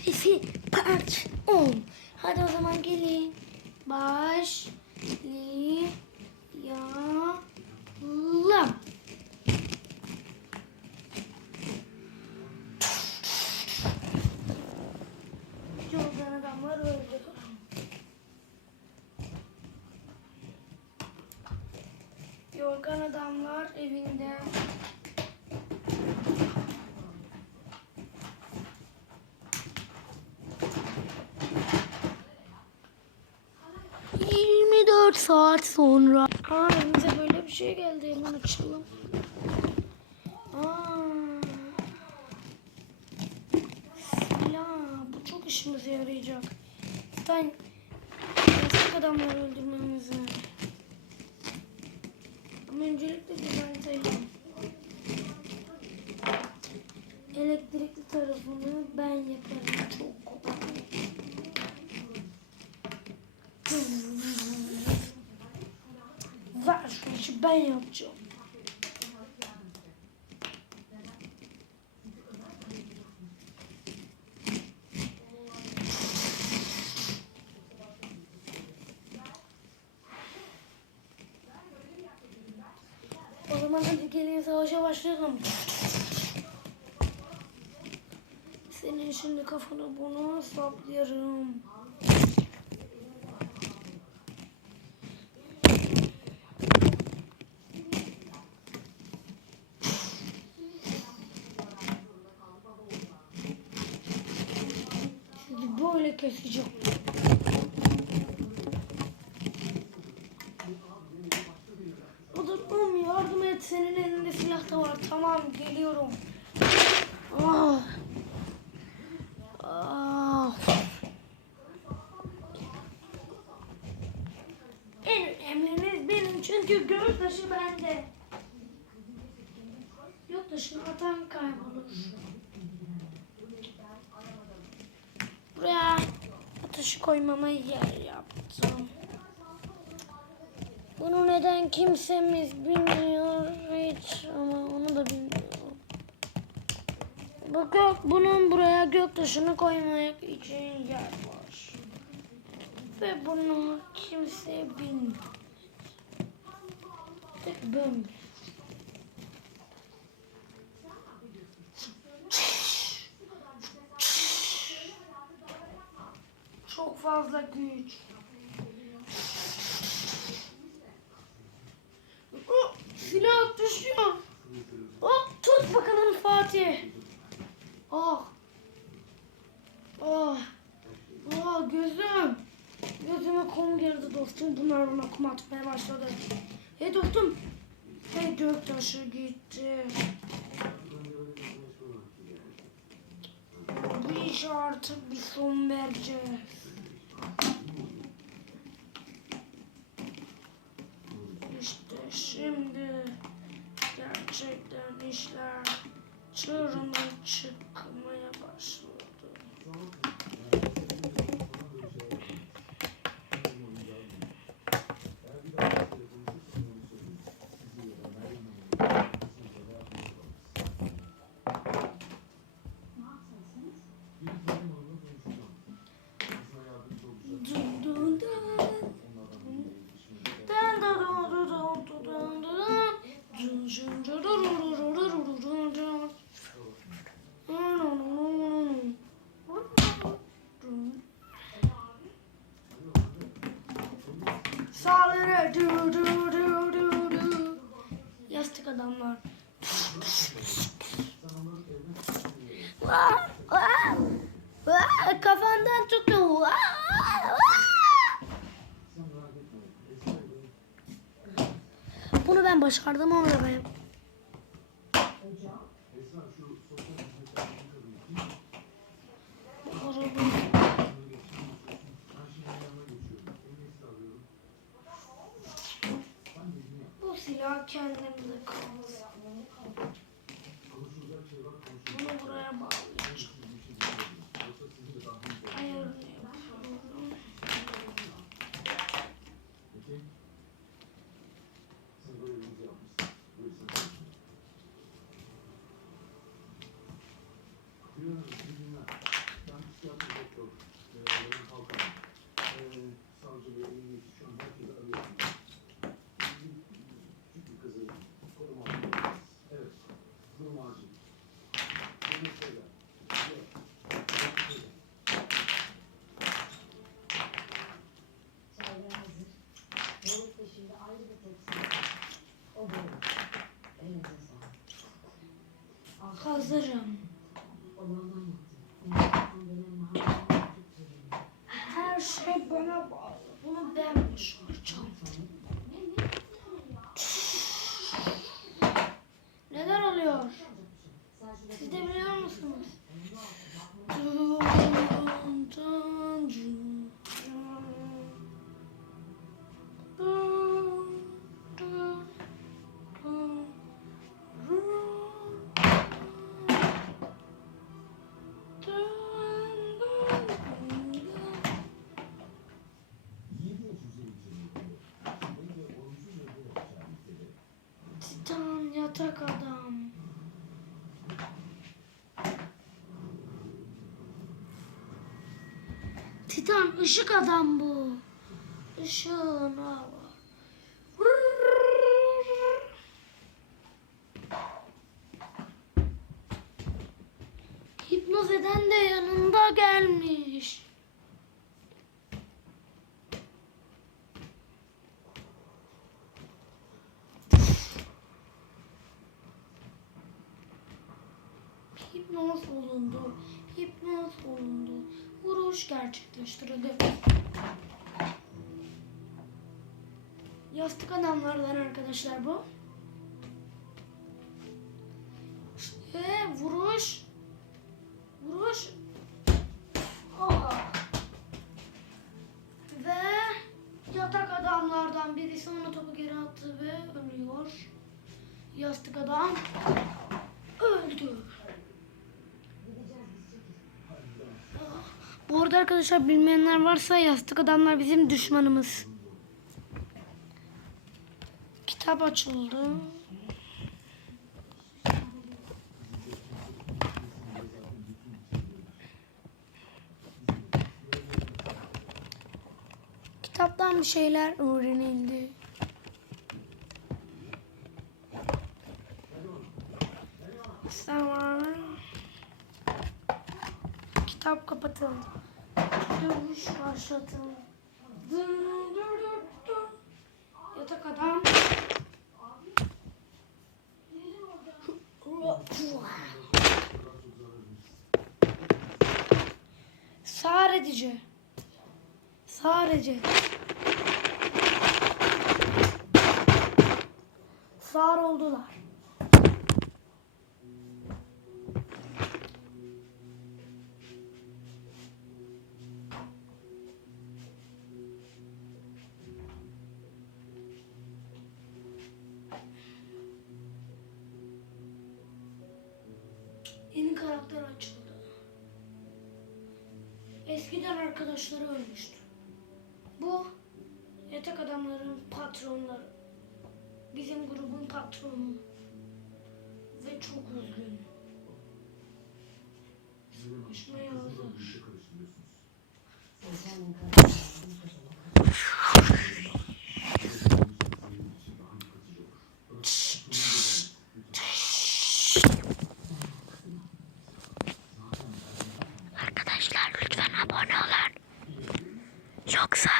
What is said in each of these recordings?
serisi part 10. Hadi o zaman gelin. Başlayalım. Yoldan adamlar öldü. Yorgan adamlar evinde. Saat sonra... Aa elimize böyle bir şey geldi. Hemen açalım. Aa. Silah. Bu çok işimize yarayacak. Zaten... ...yasak adamları öldürmemiz. Ama öncelikle düzeltelim. Elektrikli tarafını ben yaparım. Çok kolay. Ver şu işi ben yapacağım. O zaman hadi gelin savaşa başlayalım. Senin şimdi kafanı bunu saplarım. Sizi böyle keseceğim. Oğlum yardım et senin elinde silah da var. Tamam geliyorum. Ah. Ah. En önemliniz benim çünkü göktaşı bende. Göktaşını atan kaybolur. Buraya ateşi koymama yer yaptım. Bunu neden kimsemiz bilmiyor hiç ama onu da bilmiyorum. Bu gök, bunun buraya göktaşını koymak için yer var. Ve bunu kimse bilmiyor. Tek ben biliyorum. Çok fazla güç. Oh, silah düşüyor. Oh, tut bakalım Fatih. Oh. Oh. Oh gözüm. Gözüme kum girdi dostum. Bunlar bana kum atmaya başladı. Hey dostum. Hey göktaşı gitti. Bu işe artık bir son vereceğiz. İşte şimdi gerçekten işler çığırına çıkmaya başladı. Saldırı. Du, du, du, du, du. Yastık adamlar. Vaa, vaa, vaa, Kafandan tuttu. Vaa, vaa. Bunu ben başardım onu da ben. Bu daha kendimde. Hazırım. Yatak adam. Titan ışık adam bu. Işığın var. Hipnoz eden de yanında gelmiş. Hipnoz olundu. Hipnoz olundu. Vuruş gerçekleştirildi. Yastık adamlardan arkadaşlar bu. Ve vuruş. Vuruş. Aha. Ve yatak adamlardan birisi ona topu geri attı ve ölüyor. Yastık adam öldü. Bu arada arkadaşlar bilmeyenler varsa yastık adamlar bizim düşmanımız. Kitap açıldı. Kitaptan bir şeyler öğrenildi. Tamam. Kitap kapatıldı. Dövüş başlatıldı. Dır dır dır dır. Yatak adam. Sadece. Sadece. Sağır oldular. Karakter açıldı. Eskiden arkadaşları ölmüştü. Bu yatak adamların patronları. Bizim grubun patronu. Ve çok üzgün. Savaşmaya hazır. Arkadaşlar lütfen abone olun. Yoksa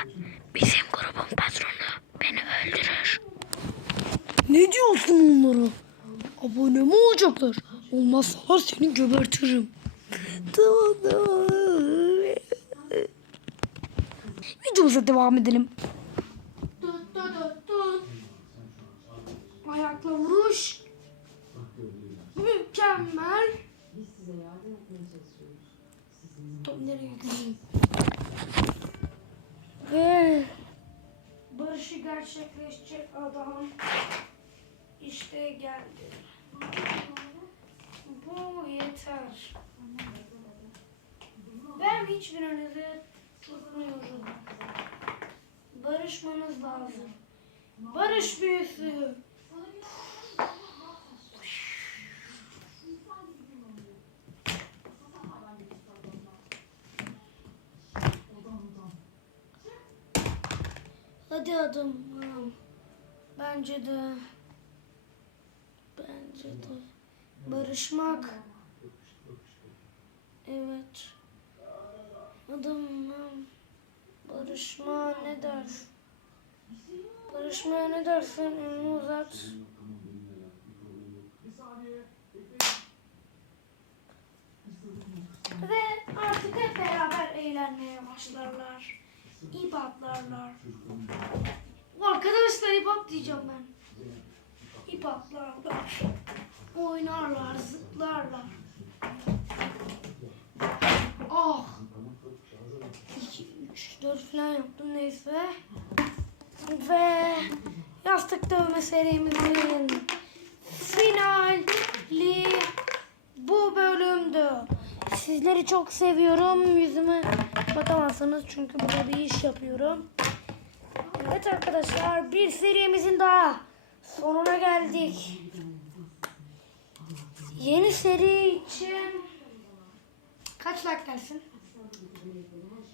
bizim grubun patronu beni öldürür. Ne diyorsun onlara? Abone mi olacaklar? Olmazsalar seni gebertirim. Tamam tamam. Videomuza devam edelim. Ayakla vuruş. Mükemmel. Top nereye gidiyor? Barışı gerçekleşecek adam işte geldi. Bu yeter. Ben hiçbirinizi tutmuyorum. Barışmanız lazım. Barış büyüsü. Hadi adım. Bence de. Bence de. Barışmak. Evet. Adım. Barışma ne der? Barışmaya ne dersin? Elini uzat. Ve artık hep beraber eğlenmeye başlarlar. İp atlarlar. Arkadaşlar ip at diyeceğim ben. İp atlarlar. Oynarlar, zıplarlar. Ah. 2, 3, 4 falan yaptım neyse. Ve yastık dövme serimizin finali bu bölümdü. Sizleri çok seviyorum. Yüzüme bakamazsınız çünkü burada bir iş yapıyorum. Evet arkadaşlar bir serimizin daha sonuna geldik. Yeni seri için kaç like gelsin?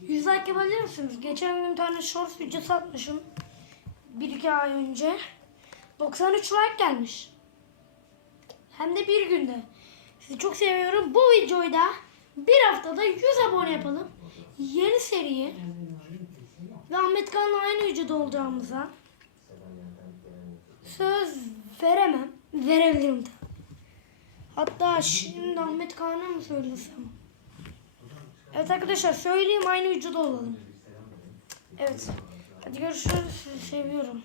100 like yapabilir misiniz? Geçen gün tane shorts videosu atmışım. 1-2 ay önce. 93 like gelmiş. Hem de bir günde. Sizi çok seviyorum. Bu videoyu da bir haftada 100 abone yapalım. Yeni seriye ve Ahmet Kan'la aynı vücuda olacağımıza söz veremem. Verebilirim de. Hatta şimdi Ahmet Kaan'a mı söylesem? Evet arkadaşlar söyleyeyim aynı vücuda olalım. Evet. Hadi görüşürüz. Seviyorum.